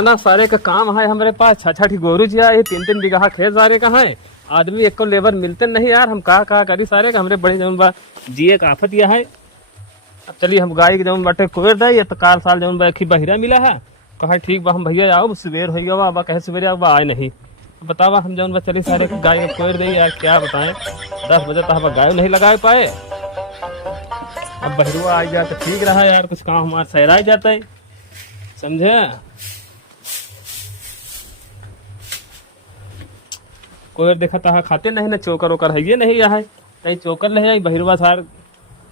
इतना सारे का काम है हमारे पास, 6-6 गोरू जी है, 3-3 बीघा खेत सारे का है। आदमी एक को लेबर मिलते नहीं यार, हम कहा करी सारे का हमारे बड़े जौन बा जिए का आफत यह है। अब चलिए हम गाय के जौन बाटे कोयर दे तो कार साल जौन बा बहिरा मिला है। कहा ठीक बा हम भैया आओ सवेर हो गया बा, कहे सवेरे अब आए नहीं। बतावा हम जौन बा चली सारे गाय को कोयर दे यार, क्या बताएं 10 बजे तक हम गाय नहीं लगा पाए। अब बहरुआ आ गया तो ठीक रहा यार, कुछ काम हमारा सहरा जाता है, समझे। कोई देखा था खाते नहीं ना, चोकर वोकर है ये नहीं है, कहीं चोकर ले बहिरुआ सार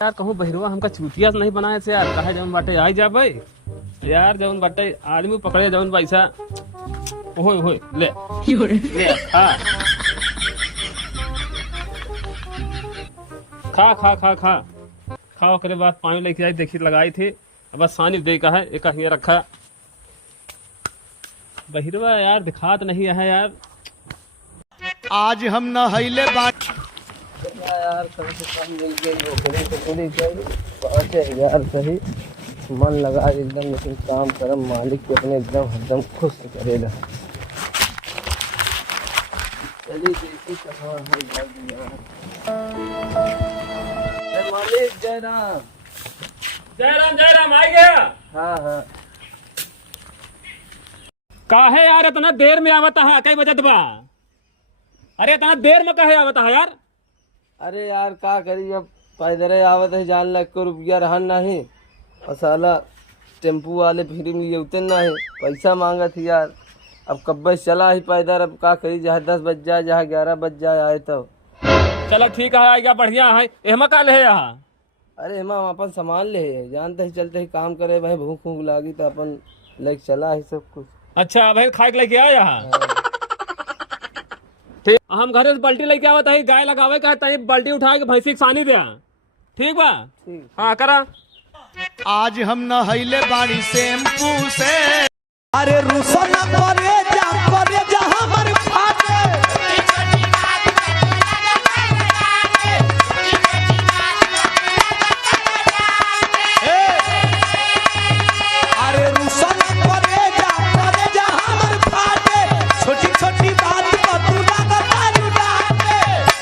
यार। कहूँ बहिरुआ हमका चूतिया से नहीं बनाए से यार, कहे जौन बाटे आई जा भाई यार, जौन बाटे आदमी पकड़े जौन पैसा हो ले हाँ खा खा खा खा खा करे बाद पानी लेके आई, देखी लगाई थी अब बस सानी दे का है एक ही रखा। बहिरवा यार दिखात नहीं है यार, आज हम नहैले बात यार कम से कम मिल गई नौकरी तो पूरी चाहिए यार, सही मन लगा एकदम, लेकिन काम करम मालिक के अपने एकदम हरदम खुश करेगा। चलिए देखिए कहाँ है जल्दी यार। मालिक जय राम। जय राम आ गया। हाँ हाँ काहे यार इतना देर में आवता है, कई बजत बा, अरे इतना देर में कहे आवता है यार। अरे यार का करी, अब पैदल आवत है, जान लग को रुपया रहन नहीं, और साला टेम्पू वाले फ्री में उतन नहीं, पैसा मांगा थी यार। अब कब चला ही पैदल, अब का करी, जहाँ 10 बज जाए जहाँ 11 बज जाए आए तो। चलो ठीक है आएगा, बढ़िया है। एहमा का ले यहाँ, अरे हम अपन सामान ले है, जानते ही चलते ही काम करे भाई, भूख भूख लागी तो अपन लेके चला ही सब कुछ। अच्छा भाई खाए के लेके आया यहाँ, ठीक। हम घरे से बाल्टी लेके आवत है, गाय लगावे का है, बाल्टी उठा के भैंसी के सानी दिया, ठीक बा। ठीक हाँ करा। आज हम नहैले बाड़ी शैम्पू से। अरे रुसा ना करे जा हमर फाटे। अरे रुसा ना करे जा हमर फाटे, छोटी छोटी बात पर तू लगा तारू डाटे,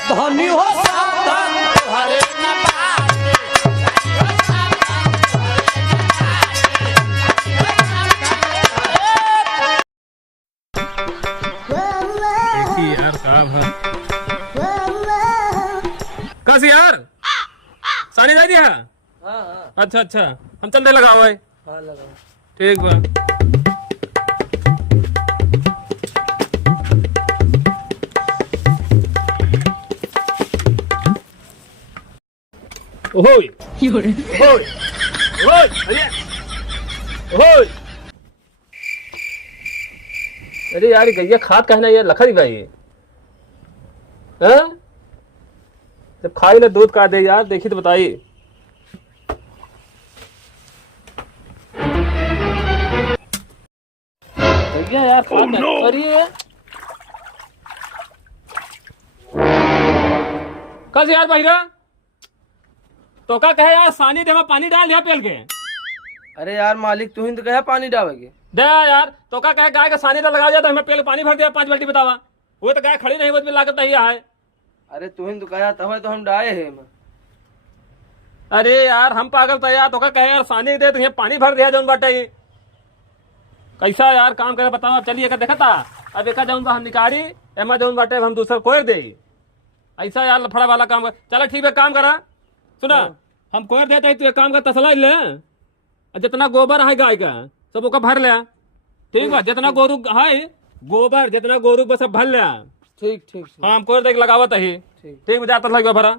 धनी हो सावधान हरे ना बाटे, यार साहब है कस यार सानी जा दिया। हाँ हाँ अच्छा अच्छा हम चंदे लगाओ है, हाँ लगा ठीक बा। ओहोय ओहोय ओहोय ओहोय। अरे यार गैया खाद कहना यार लखा दी भाई, हाँ जब खाई ना दूध का दे यार, देखी तो बताइए। गैया यार खाद करिए कस यार बहिरा तो का कहे यार, सानी दे पानी डाल यहाँ पेल के। अरे यार मालिक तू ही तो कहे पानी डालेगे। दे यार तो का कहे गाय का सानी तो लगा जाता, हमें पहले पानी भर दिया 5 बाल्टी बतावा, वो तो गाय खड़ी नहीं वो लागत नहीं है। अरे तू ही तो कहा तब तो हम डाले है। अरे यार हम पागल था यार, तो का कहे यार सानी दे तो पानी भर दिया जौन बाटे, कैसा यार काम करे बताओ। चलिए देखा था अब एक जौन हम निकाली एमा जौन बाटे हम दूसरा कोयर दे, ऐसा यार लफड़ा वाला काम कर। चलो ठीक है काम करा, सुना हम कोयर देते तू एक काम कर तसला ले, जितना गोबर है गाय का सब ओका भर ले, ठीक बा। जितना गोरू है गोबर जितना गोरू बस सब भर ले, ठीक ठीक हाँ हम कोयर देख लगावत ही, ठीक ठीक जाता लगे भरा।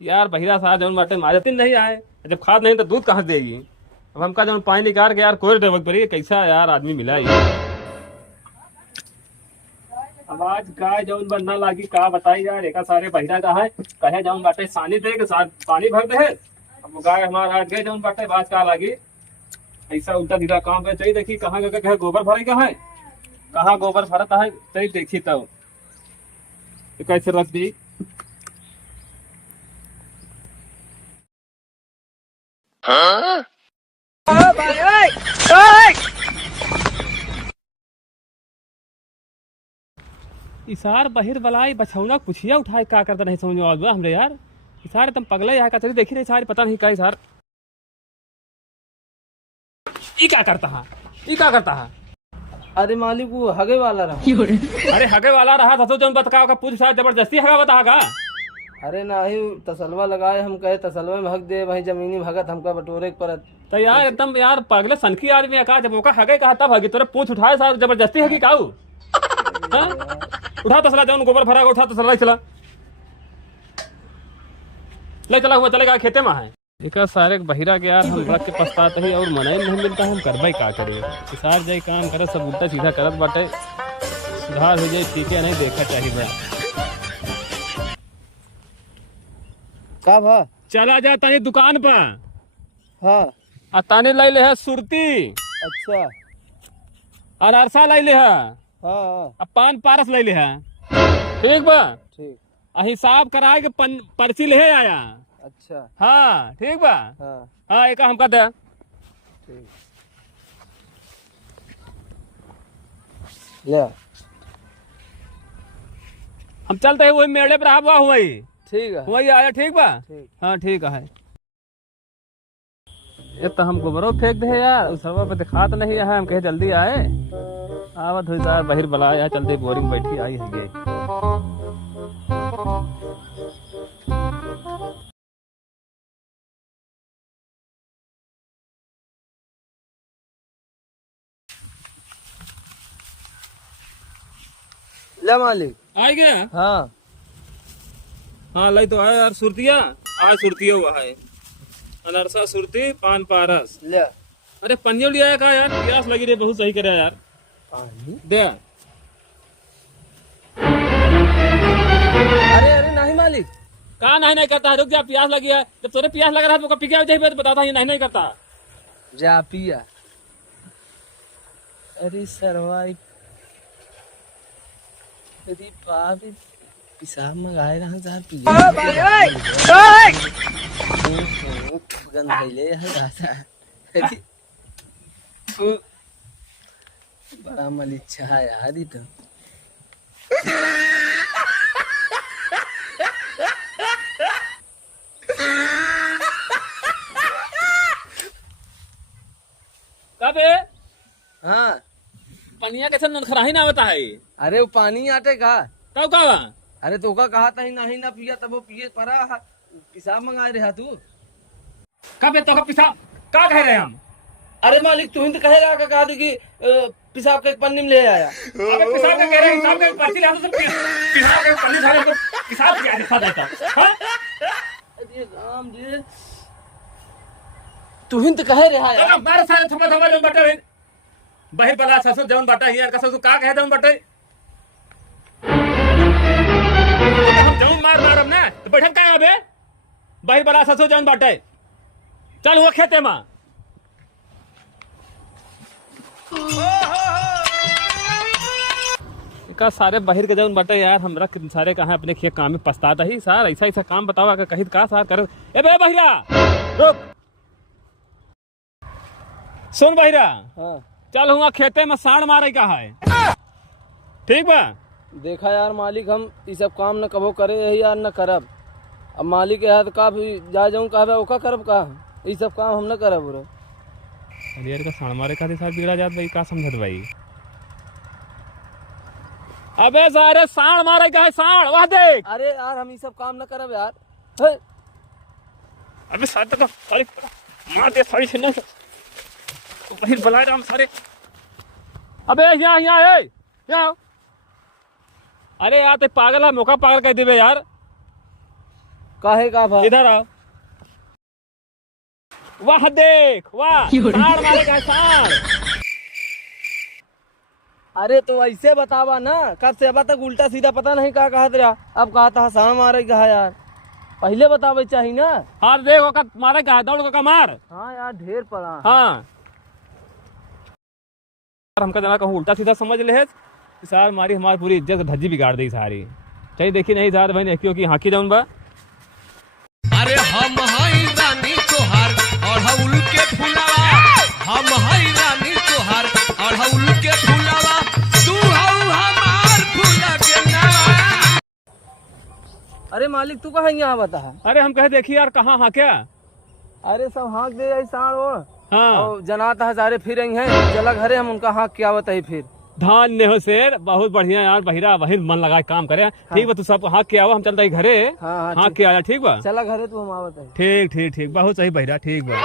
यार बहिरा साहब जौन बाटे मारे दिन नहीं आए, जब खाद नहीं तो दूध कहाँ देगी। अब हमका जौन पानी निकाल के यार कोयर देवक पड़ी, कैसा यार आदमी मिला ये। अब आज गाय जौन बनना लागी का बताई यार, एक सारे बहिरा का है कहे जौन बाटे सानी दे के साथ पानी भर दे। अब गाय हमारा आज गए जौन बाटे बाज का लागी, ऐसा उल्टा सीधा काम पे चाहिए। देखी कहाँ कहे गोबर भरे का है, कहाँ गोबर भरता है चाहिए देखी तब कैसे रख दी। हाँ? इसार बहिर बलाई बछौना कुछिया उठाए का करता नहीं समझ में आवत बा हमरे यार। इसार तुम पगला यहाँ का चली देखी नहीं सारी पता नहीं का इसार ई क्या करता है, ई क्या करता है। अरे मालिक वो हगे वाला रहा। अरे हगे वाला रहा था तो जब बतका का पूछ शायद जबरदस्ती हगा बतागा। अरे नाही तसलवा लगाए हम कहे तसलवा में हक दे वही जमीनी भगत हमका बटोरे परत। तो यार एकदम यार पगले सनकी आदमी है का, जब मौका हगे कहा तब हगी तोरे पूछ उठाए साहब जबरदस्ती हगी काऊ। उठा तसला जौन गोबर भरा उठा तसला चला ले चला हुआ चलेगा खेते में है। इका सारे बहिरा के यार हम रख के पछताते ही और मनाई नहीं मिलता हम करवाई का करिए। सार जाई काम करे सब उल्टा सीधा करत बाटे, सुधार हो जाए ठीक है नहीं देखा चाहिए बा। का भा चला जा तानी दुकान पर हाँ आ ताने लाई ले है सुरती अच्छा और अरसा लाई ले है हाँ अब पान पारस लाई ले है ठीक बा। ठीक आ हिसाब कराए के पर्ची ले आया। अच्छा हाँ ठीक बा। हाँ हाँ एक हमका दे ठीक ले हम चलते हैं वही मेले पर हुआ हुई ठीक है वही आया ठीक बा। ठीक हाँ ठीक है। ये तो हम गोबरों फेंक दे यार उस सर्वर पे दिखात नहीं है, हम कहे जल्दी आए आवत हुई यार बहिर बलाया चलते बोरिंग बैठी आई है ये। ले मालिक आ गया हाँ हाँ लाई तो आया यार सुरतिया आज सुरतिया हुआ है अनरसा सुरती पान पारस। ले अरे पनियो लिया का यार प्यास लगी रे बहुत सही करे यार पानी दे। अरे अरे नहीं मालिक कहा नहीं करता रुक जा प्यास लगी है जब तोरे प्यास लग रहा था तो पी के तो बताता ये नहीं करता। जा पिया। अरे सरवाई अरे बाप पिसाब मंगाए रहा साहब पिया गंध ले अरे फू, बड़ा मलिच्छा है यार ये तो। कब है हाँ पनिया कैसे नखरा ही ना होता है। अरे वो पानी आटे का कब कब अरे तो का कहा था नहीं ना पिया तब वो पिए परा पिसाब मंगाए रहा तू। कब है तो कब पिसाब का कह रहे हैं हम। अरे मालिक तू ही तो कहेगा का कहा कि पिसाब के एक पन्नी में ले आया। अबे पिसाब का कह रहे हैं हिसाब के पर्ची लाता तो पिसाब के पन्नी सारे को पिसाब क्या दिखा देता हां। अरे राम जी तू ही तो कह रहा है। अब बार सारे थमा थमा जो बटे बहिर बला ससुर जवन बटा यार का ससुर का कहे जवन बटे हम जवन मार मारब ना तो बैठन का अबे बहिर बला ससुर जवन बटे चल वो खेते में। का सारे बहिर के जवन बटे यार हमरा सारे कहा अपने खेत काम में पछताता ही सार ऐसा ऐसा काम बतावा का कहीं का सार कर। ए बे बहिरा रुक सुन बहिरा हाँ चल हुआ खेते में साड़ मारे का है ठीक बा। देखा यार मालिक हम ये सब काम न कबो करे यही यार न करब। अब मालिक है तो का भी जा जाऊं कहबे ओका करब का ये सब काम हम न करब रे। अरे यार का साड़ मारे का साथ बिगड़ा जात भाई का समझत भाई। अबे सारे साड़ मारे का है साड़ वह देख। अरे यार हम ये सब काम न करब यार। हे, अबे साथ का सारे मार दे सारी छिन्ना बहिर बला राम सारे। अबे यहाँ यहाँ है यहाँ। अरे यार ते पागल है मौका पागल कह देवे यार। काहे का भा इधर आओ वाह देख वाह साड़ मारे का साड़। अरे तो ऐसे बतावा ना कब से अब तक उल्टा सीधा पता नहीं का कहा तेरा अब कहा था साड़ मारे कहा यार पहले बतावे चाहिए ना। हाँ देखो का मारे का दौड़ का मार। हाँ यार ढेर पड़ा हाँ हमका जना कहूँ उल्टा सीधा समझ ले सार मारी हमारी पूरी इज्जत धज्जी बिगाड़ दी सारी। चाहिए देखी नहीं जात भाई क्योंकि हाकी जाऊन बा। अरे हम हई रानी तोहार अढ़उल के फुलावा हम हई रानी तोहार अढ़उल के फुलावा तू हऊ हमार फूला के ना अरे मालिक तू कहाँ यहाँ बता? अरे हम कहे देखिए यार कहाँ हाँ क्या। अरे सब हाँक दे आई साण वो हाँ और जनाता हजारे फिर आई हैं चला घरे हम उनका हाँक क्या बताई फिर। धान्य हो शेर, बहुत बढ़िया यार बहिरा वही मन लगा काम करे। ठीक बा, तू सब हाँ के आओ, हम चलते घरे। हाँ हाँ के आया, ठीक बा, चला घरे तू हम आवत है। ठीक ठीक ठीक, बहुत सही बहिरा, ठीक बा।